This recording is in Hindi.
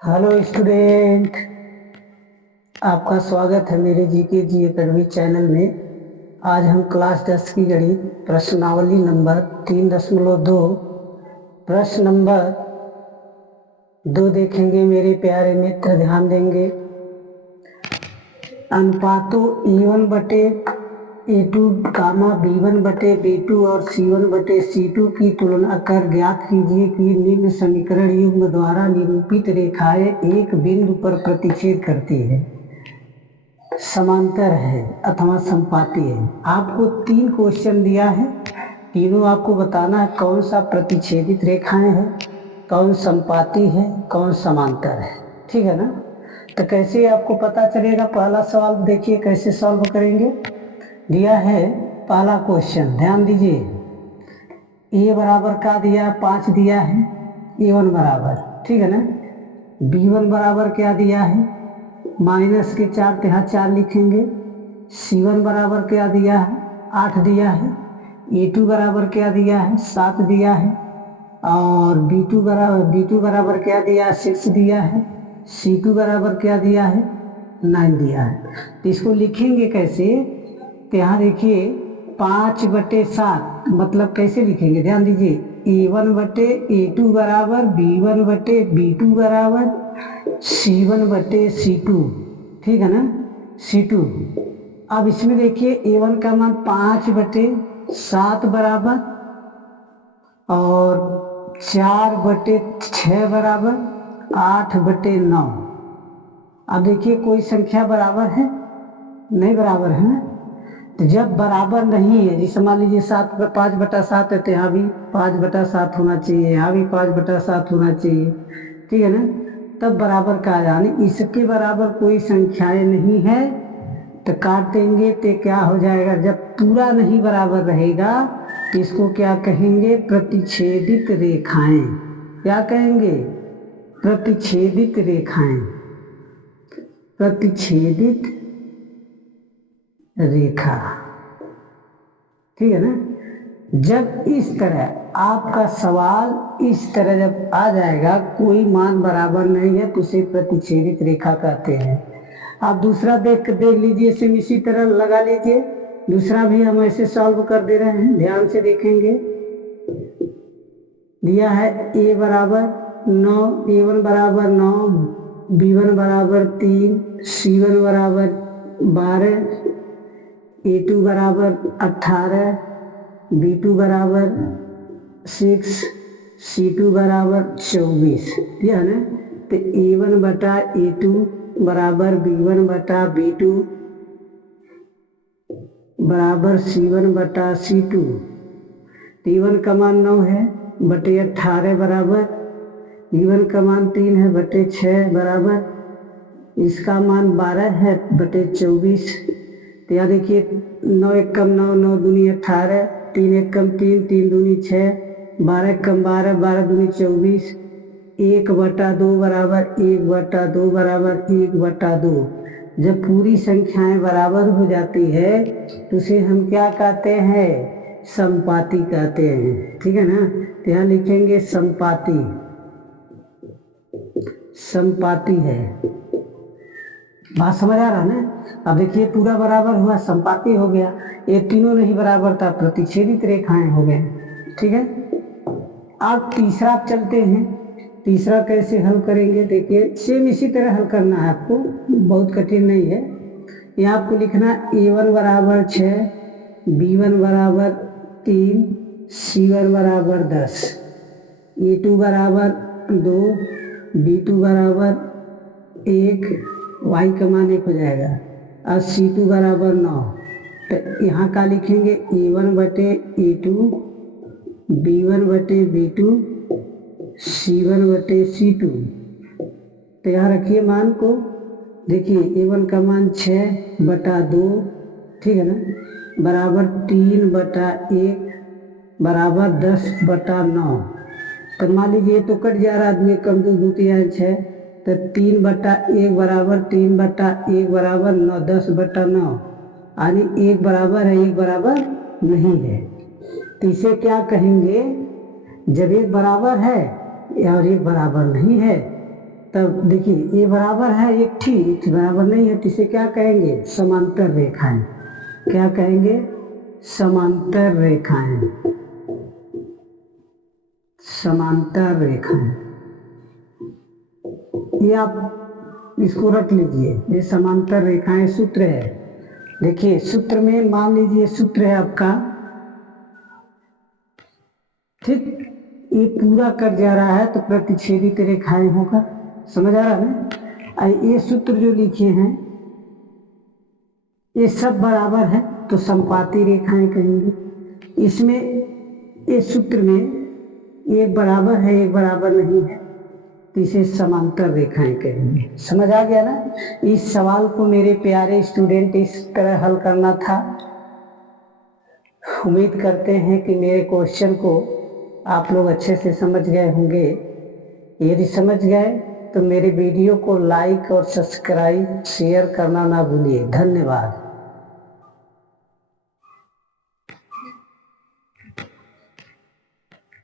हेलो स्टूडेंट, आपका स्वागत है मेरे जीके जी एकेडमी चैनल में। आज हम क्लास 10 की गणित प्रश्नावली नंबर 3.2 प्रश्न नंबर 2 देखेंगे। मेरे प्यारे मित्र ध्यान देंगे। अनुपातों A1/A2 कामा B1/B2 और C1/C2 की तुलना कर ज्ञात कीजिए कि निम्न समीकरण युग्म द्वारा निरूपित रेखाएं एक बिंदु पर प्रतिच्छेद करती है, समांतर है अथवा समपाती है। आपको 3 क्वेश्चन दिया है, तीनों आपको बताना है कौन सा प्रतिच्छेदित रेखाएं है, कौन समपाती है, कौन समांतर है। ठीक है ना? तो कैसे आपको पता चलेगा? पहला सवाल देखिए कैसे सॉल्व करेंगे। दिया है पहला क्वेश्चन, ध्यान दीजिए। ए बराबर का दिया? 5 दिया है। A1 बराबर, ठीक है ना। B1 बराबर क्या दिया है? माइनस के 4 तो यहाँ 4 लिखेंगे। C1 बराबर क्या दिया है? 8 दिया है। A2 बराबर क्या दिया है? 7 दिया है। और B2 बराबर क्या दिया? 6 दिया है। C2 बराबर क्या दिया है? 9 दिया है। तो इसको लिखेंगे कैसे? तो यहाँ देखिए 5/7 मतलब कैसे लिखेंगे? ध्यान दीजिए। A1/A2 बराबर B1/B2 बराबर C1/C2, ठीक है ना। C2। अब इसमें देखिए A1 का मान 5/7 बराबर और 4/6 बराबर 8/9। अब देखिए कोई संख्या बराबर है? नहीं बराबर है ना। तो जब बराबर नहीं है, जैसे मान लीजिए 5/7 है तो यहाँ भी 5/7 होना चाहिए, यहाँ भी 5/7 होना चाहिए, ठीक है ना। तब बराबर का, यानी इसके बराबर कोई संख्याएं नहीं है तो काट देंगे तो क्या हो जाएगा? जब पूरा नहीं बराबर रहेगा तो इसको क्या कहेंगे? प्रतिच्छेदित रेखाएं। क्या कहेंगे? प्रतिच्छेदित रेखाएं। प्रतिच्छेदित रेखा, ठीक है ना। जब इस तरह आपका सवाल इस तरह जब आ जाएगा, कोई मान बराबर नहीं है तो उसे प्रतिच्छेदित रेखा कहते हैं। आप दूसरा देख लीजिए, सेम इसी तरह लगा लीजिए। दूसरा भी हम ऐसे सॉल्व कर दे रहे हैं, ध्यान से देखेंगे। दिया है A बराबर 9, A1 बराबर 9, B1 बराबर 3, C1 बराबर 12, A2 बराबर 18, B2 बराबर 6, C2 बराबर 24। दिया ना। तो A1/A2 बराबर B1/B2 बराबर C1/C2। B1 का मान 9 है बटे 18 बराबर, B1 का मान 3 है बटे 6 बराबर, इसका मान 12 है बटे 24। तो यहाँ देखिए 9 1 कम 9, 9 दूनी 18, 3 1 कम 3, 3 दूनी 6, 12 कम 12, 12 दूनी 24, 1/2 बराबर 1/2 बराबर 1/2। जब पूरी संख्याएं बराबर हो जाती है तो उसे हम क्या कहते हैं? समपाती कहते हैं, ठीक है ना। तो यहाँ लिखेंगे समपाती। समपाती है। बात समझ आ रहा है ना। अब देखिए पूरा बराबर हुआ, समपाती हो गया। ये तीनों नहीं बराबर था, प्रतिच्छेदित रेखाएं हो गए, ठीक है। अब तीसरा चलते हैं। तीसरा कैसे हल करेंगे? देखिए सेम इसी तरह हल करना है आपको, बहुत कठिन नहीं है। यहाँ आपको लिखना A1 बराबर 6, B1 बराबर 3, C1 बराबर 10, A2 बराबर 2, B2 बराबर 1, Y का मान 1 हो जाएगा, और C2 बराबर 9। तो यहाँ का लिखेंगे A1/A2, B1/B2, C1/C2। तो यहाँ रखिए मान को। देखिए A1 का मान 6/2, ठीक है ना, बराबर 3/1 बराबर 10/9। तो मान लीजिए तो कट जा रहा आदमी, कम 2 2 3 6, तो 3/1 बराबर 3/1 बराबर 9, 10/9। यानी 1 बराबर है 1 बराबर नहीं है। तो इसे क्या कहेंगे? जब 1 बराबर है और 1 बराबर नहीं है तब देखिए ये बराबर है एक ठीक बराबर नहीं है तो इसे क्या कहेंगे? समांतर रेखाएं। क्या कहेंगे? समांतर रेखाएं। समांतर रेखाएं, ये आप इसको रख लीजिए, ये समांतर रेखाएं सूत्र है। देखिए सूत्र में मान लीजिए सूत्र है आपका, ठीक, ये पूरा कर जा रहा है तो प्रतिच्छेदित रेखाएं होगा। समझ आ रहा है ना? ये सूत्र जो लिखे हैं ये सब बराबर है तो संपाती रेखाएं कहेंगे। इसमें ये सूत्र में एक बराबर है एक बराबर नहीं है तो इसे समांतर रेखाएं कहेंगे। समझ आ गया ना? इस सवाल को मेरे प्यारे स्टूडेंट इस तरह हल करना था। उम्मीद करते हैं कि मेरे क्वेश्चन को आप लोग अच्छे से समझ गए होंगे। यदि समझ गए तो मेरे वीडियो को लाइक और सब्सक्राइब शेयर करना ना भूलिए। धन्यवाद।